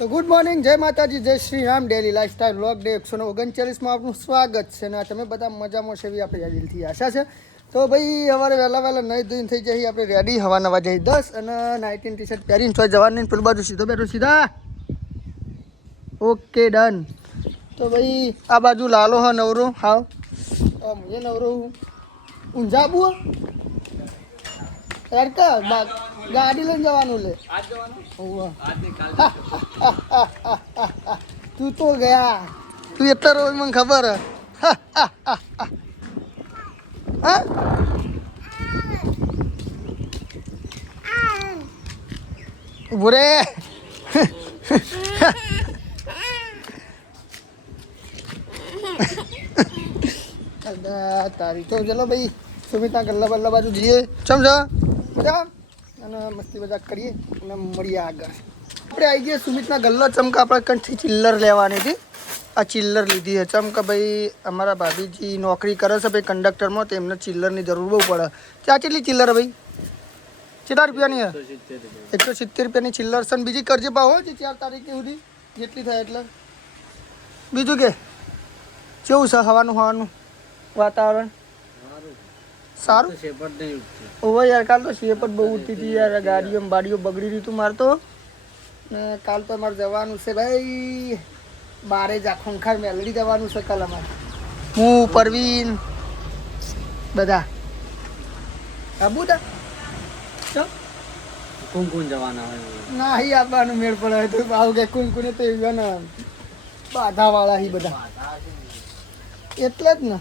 તો good morning, જય માતાજી, જય Shri Ram. Daily lifestyle vlog day 139માં આપનું સ્વાગત છે ને તમે બધા મજામાં છે એવી આપણે દિલથી આશા છે. તો ભાઈ સવારે વહેલા નહીં ધોઈને થઈ જઈએ આપણે રેડી. હવા નવા જઈએ 10 અને નાઇટીન ટી શર્ટ પહેરીને છો જવાનું પેલું બાજુ સીધો બેઠો સીધા. Okay done. તો ભાઈ આ બાજુ લાલો હા નવરો હાવ હું નવરો હું ઊંઝા આબુ યાર કા ગાડી લઈને જવાનું લે તું તો ગયા તું એટલા રોજ મને ખબર હા ભૂરે તારી તો ચલો ભાઈ સુમિતા ગલ્લા બલ્લા બાજુ જઈએ સમજો મજા અને મસ્તી મજાક કરીએ અને મળીએ આગળ. આપણે આવી ગયા સુમિતના ગલ્લો. ચમકા આપણે કંઠી ચિલ્લર લેવાની હતી. આ ચિલ્લર લીધી છે ચમકા ભાઈ અમારા ભાભીજી નોકરી કરે છે ભાઈ કંડક્ટરમાં, તો એમને ચિલ્લરની જરૂર બહુ પડે. ત્યાં કેટલી ચિલ્લર ભાઈ? કેટલા રૂપિયાની? 170 રૂપિયાની ચિલ્લર છે. બીજી કરજે ભાવ હોય 4 તારીખે સુધી જેટલી થાય એટલે. બીજું કે કેવું છે હવાનું વાતાવરણ? સારું ઓવા યાર. કાલ તો શેપટ બહુ ઉઠતી હતી યાર. બાડીઓ બગડી રહ્યું હતું મારે તો. ને કાલ તો અમારે જવાનું છે ભાઈ બારે જા ખંખાર મેલડી જવાનું છે કાલ અમારે. હું પરવીન બધા આબુ તા કુંકુન જવાના હોય ના અહીં આવવાનું મેળ પડે તો આવું કે કુંકુને તો એવા ને બાધા વાળા હી બધા એટલે જ ને.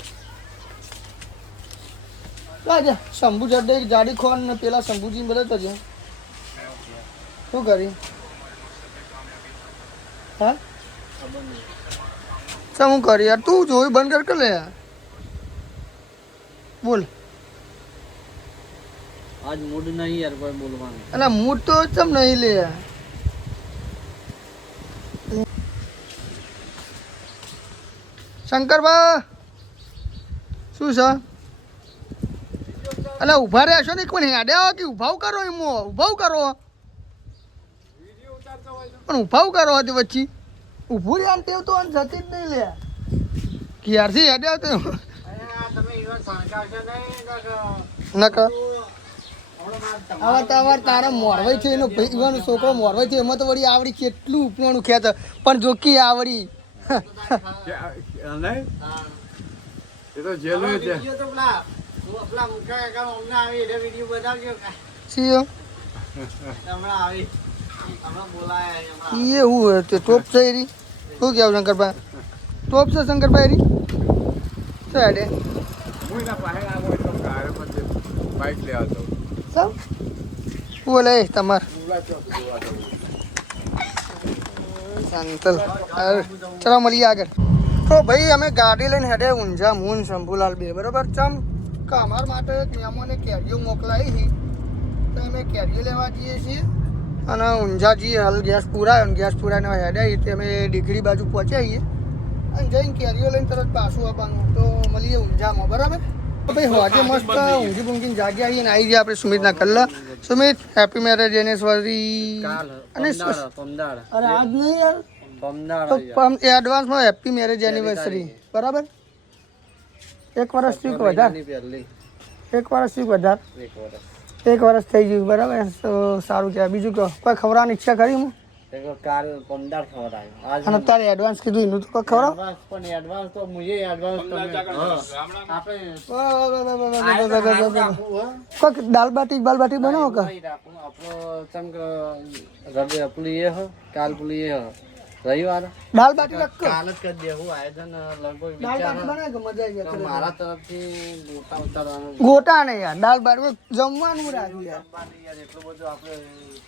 રાજા શંભુ જડે જાડી ખોન ને પેલા શંભુજી બધા તો છે. શું કરી હા શું કરી યાર? તું જોયું બંધ કર કે લે બોલ. આજ મૂડ નહીં યાર કોઈ બોલવાનું. અલા મૂડ તો ચમ નહીં લે. શંકરબા શું છે? અલા ઉભા રહેશો ને કોણ હેડે આવો કે ઉભાવ કરો? એમ ઉભાવ કરો પણ ઉભાવ કરો હતી વચ્ચે ઊભું રે આમ તેવું તો આમ જતી જ નહીં લે ક્યારથી હેડે આવતો નકર આવા તારા મોરવાઈ છે એનો ભાઈ છોકરો મોરવાઈ છે એમાં તો વળી આવડી કેટલું ઉપરાણું ખેંચ પણ જોકી આવડી એવું તે ટોપ છે એરી. શું કહેવું શંકરભાઈ? ટોપ છે શંકરભાઈ એરી શું હેડે બોલે તમાર શાંતલ. ચલો મળીએ આગળ. તો ભાઈ અમે ગાડી લઈને હેડે ઊંઝા મૂન શંભુલાલ બે બરાબર. ચમ કે અમારા માટે એક મહેમાને કેરીઓ મોકલાવી હતી તો અમે કેરીઓ લેવા જઈએ છીએ અને ઊંઝા જઈએ. હાલ ગેસ પૂરાને હેડે તે અમે ડીગરી બાજુ પહોંચ્યા છીએ અને જઈને કેરીઓ લઈને તરત પાછું આવવાનું. તો મળીએ ઊંઝામાં બરાબર. ભાઈ હોજે મસ્ત ઊંઘી પૂંઘીને જાગ્યા આવીએ ને આવી ગયા આપણે સુમિતના કલ્લા. Sumit happy marriage anniversary. અને અરે આજ નહીં યાર એડવાન્સમાં હેપી મેરેજ એનિવર્સરી બરાબર. 1 વર્ષ થયું કે વધારે? 1 વર્ષ થયું વધારે? 1 વર્ષ થઈ ગયું બરાબર. તો સારું કહેવાય. બીજું કહો કોઈ ખવડાવવાની ઈચ્છા કરી હું કાલ પમદાર ખવડાવ્યો આજ અને તારે એડવાન્સ કીધું એનું તો કોઈ ખવડાવ પણ એડવાન્સ તો મુજે એડવાન્સ કોઈ દાલ બાટી બનાવો કે આપણો ચમક રવિ પુલી એ હો કાલ પુલી એ હો રવિવાર દાલ બાટી લખ કાલ જ કરી દેવું આયોજન લગભગ દાલ બાટી બનાવે કે મજા આવી જાય. મારા તરફથી ગોટા ઉતારવાનું ગોટા નહીં યાર દાલ બાટી જમવાનું રાખ્યું યાર. એટલું બધું આપણે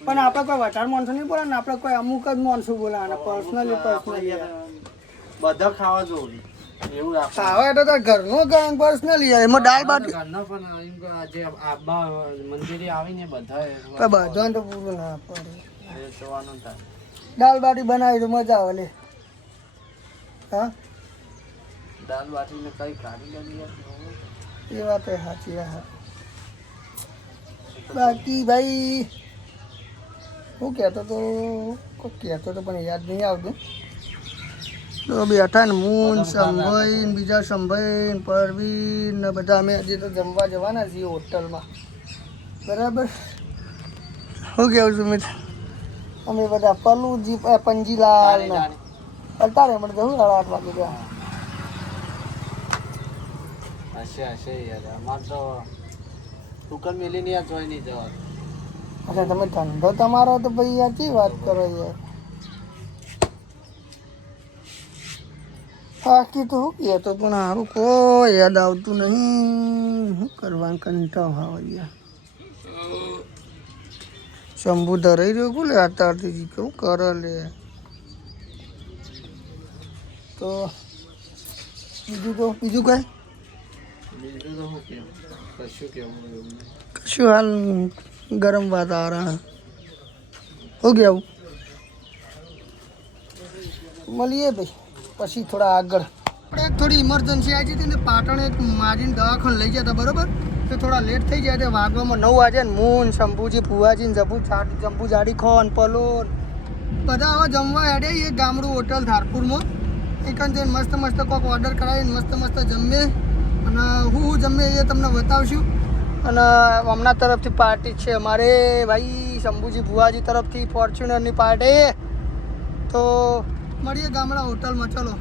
પણ આપણે કોઈ વધારે માણસો નહીં બોલે ને આપણે કોઈ અમુક જ માણસો બોલે અને પર્સનલી બધા ખાવા જોવું એવું ખાવા એટલે તો ઘરનો ગરમ પર્સનલી યાર. એમાં દાલ બાટી ઘરના પણ જે આબા મંદિરે આવીને બધા બધાને તો પૂરું ના પડે. જોવાનું થાય. દાલ બાટી બનાવી તો મજા આવે લે. હા દાલ બાટીને કઈ કાઢી લઈએ એ વાત સાચી. બાકી ભાઈ હું કહેતો તો કોઈ કહેતો તો પણ યાદ નહીં આવતું. તો બેઠા ને હું ને સંભાઈ ને બીજા સંભાઈ ને પરવીન ને બધા અમે હજી તો જમવા જવાના છીએ હોટલમાં. બરાબર. શું કહેવું સુમિત? અમે બધા પલુજી પંજીલાલ ને અત્યારે મને જવું 8:30 વાગે ગયા. હશે યાર, અમારે તો દુકાન મેલી નહીં જોઈ નહીં જવા. અચ્છા તમે ધંધો તમારો તો ભાઈ સાચી વાત કરો યાર. બાકી તો શું કહેતો પણ સારું કોઈ યાદ આવતું નહીં. શું કરવાનું કંટાળો આવે યાર. શંભુ ધરાઈ રહ્યો બોલે અત્યારથી કેવું કરે લે. તો બીજું કઈ બીજું તો શું કેવું, કશું કેવું એવું નહીં. કશું હાલ ગરમ વાતાવરણ. હો ગયા મળીએ ભાઈ પછી થોડા આગળ. આપણે એક થોડી ઇમરજન્સી આવી હતી ને પાટણ એક માજીને દવાખાને લઈ ગયા હતા બરાબર. તો થોડા લેટ થઈ ગયા હતા. વાગવામાં 9 વાગે ને મૂન શંભુજી ફુવાજી ને જંબુ જાડી ખોન પલોન બધા હવે જમવા હેડે એ ગામડું હોટલ ધારપુરમાં. એકન જઈને મસ્ત મસ્ત કોઈક ઓર્ડર કરાવીને મસ્ત મસ્ત જમીએ અને હું જમીએ એ તમને બતાવશું. અને હમણાં તરફથી પાર્ટી છે અમારે ભાઈ શંભુજી ભુવાજી તરફથી ફોર્ચ્યુનરની પાર્ટી. તો મળીએ ગામડા હોટલમાં. ચલો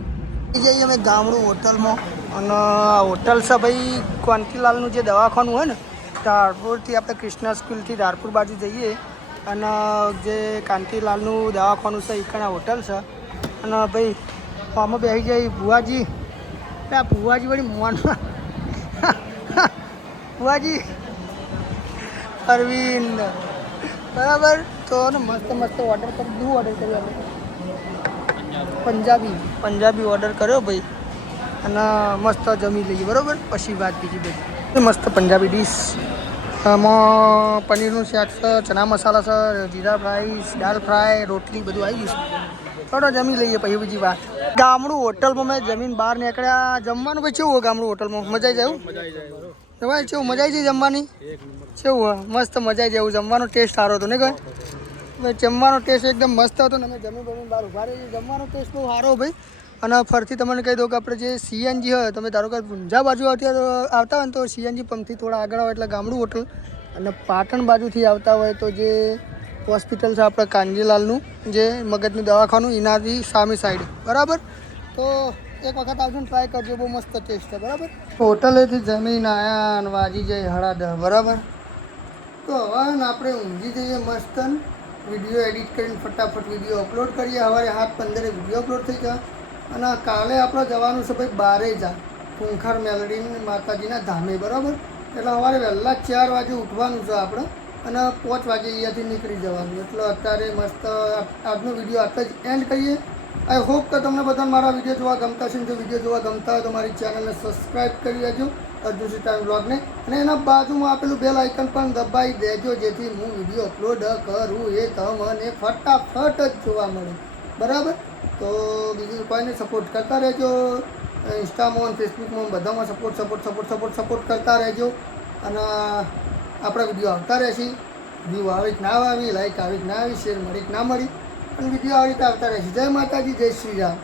જઈએ અમે ગામડું હોટલમાં. અને હોટલ છે ભાઈ કાંતિલાલનું જે દવાખાનું હોય ને ધારપુરથી આપણે કૃષ્ણા સ્કૂલથી ધારપુર બાજુ જઈએ અને જે કાંતિલાલનું દવાખાનું છે એકના હોટલ છે. અને ભાઈ આમાં બેસી જાય ભુવાજી. આ ભુવાજી વળી મોનમાં ભુવાજી અરવિંદ બરાબર. તો મસ્ત મસ્ત ઓર્ડર કરી દઉં. ઓર્ડર કર્યો અમે પંજાબી ઓર્ડર કર્યો ભાઈ. અને મસ્ત જમી લઈએ બરાબર. પછી વાત બીજી બધી મસ્ત પંજાબી ડીશ. આમાં પનીરનું શાક છે, ચણા મસાલા છે, જીરા ફ્રાઈસ, દાલ ફ્રાય, રોટલી બધું આવી ગયું છે. થોડો જમી લઈએ પછી બીજી વાત. ગામડું હોટલમાં મેં જમીન બહાર નીકળ્યા. જમવાનું ભાઈ કેવું હોય ગામડું હોટલમાં? મજા આવી જાય ભાઈ? કેવું મજા આવી જાય જમવાની? કેવું હોય? મસ્ત મજા આવી જાય. જમવાનો ટેસ્ટ સારો હતો ને કઈ? જમવાનો ટેસ્ટ એકદમ મસ્ત હતો ને અમે જમીન બહાર ઉભા રહીએ. જમવાનો ટેસ્ટ બહુ સારો ભાઈ. અને ફરીથી તમને કહી દઉં કે આપણે જે સીએનજી હોય તમે ધારો કે ઊંઝા બાજુ આવતા હોય ને તો સીએનજી પંપથી થોડા આગળ હોય એટલે ગામડું હોટલ. અને પાટણ બાજુથી આવતા હોય તો જે હોસ્પિટલ છે આપણે કાંજીલાલનું જે મગજનું દવાખાનું એનાથી સામે સાઈડ બરાબર. તો એક વખત આવજો ને ટ્રાય કરજો. બહુ મસ્ત ટેસ્ટ છે બરાબર. હોટલેથી જમીન આવ્યા અને વાજી જાય 10:30 બરાબર. તો હવે ને આપણે ઊંઘી જઈએ મસ્ત. વિડીયો એડિટ કરીને ફટાફટ વિડીયો અપલોડ કરીએ. સવારે 7:15 વિડીયો અપલોડ થઈ જાય. અને કાલે આપણે જવાનું છે ભાઈ બારેજા ખૂંખાર મેલડી માતાજીના ધામે બરાબર. એટલે સવારે વહેલા 4 વાગે ઉઠવાનું છે આપણે અને 5 વાગે અહીંયાથી નીકળી જવાનું. એટલે અત્યારે મસ્ત આજનો વિડીયો આટલે જ એન્ડ કરીએ. આઈ હોપ કે તમને બધાને મારા વિડીયો જોવા ગમતા છે. જો વિડીયો જોવા ગમતા હોય તો મારી ચેનલને સબસ્ક્રાઈબ કરી દેજો અર્જુન ટાઈમ બ્લોગને. અને એના બાજુમાં આપેલું બેલ આઇકન પણ દબાવી દેજો જેથી હું વિડીયો અપલોડ કરું એ તમને ફટાફટ જ જોવા મળે બરાબર. તો બીજું કોઈને સપોર્ટ કરતા રહેજો. ઇન્સ્ટામાં ફેસબુકમાં બધામાં સપોર્ટ કરતા રહેજો. અને આપણા વિડીયો આવતા રહેશે. વ્યૂ આવી કે ના આવી, લાઈક આવી કે ના આવી, શેર મળી કે ના મળી, અને વિડીયો આવી રીતે આવતા રહેશે. જય માતાજી, જય શ્રી રામ.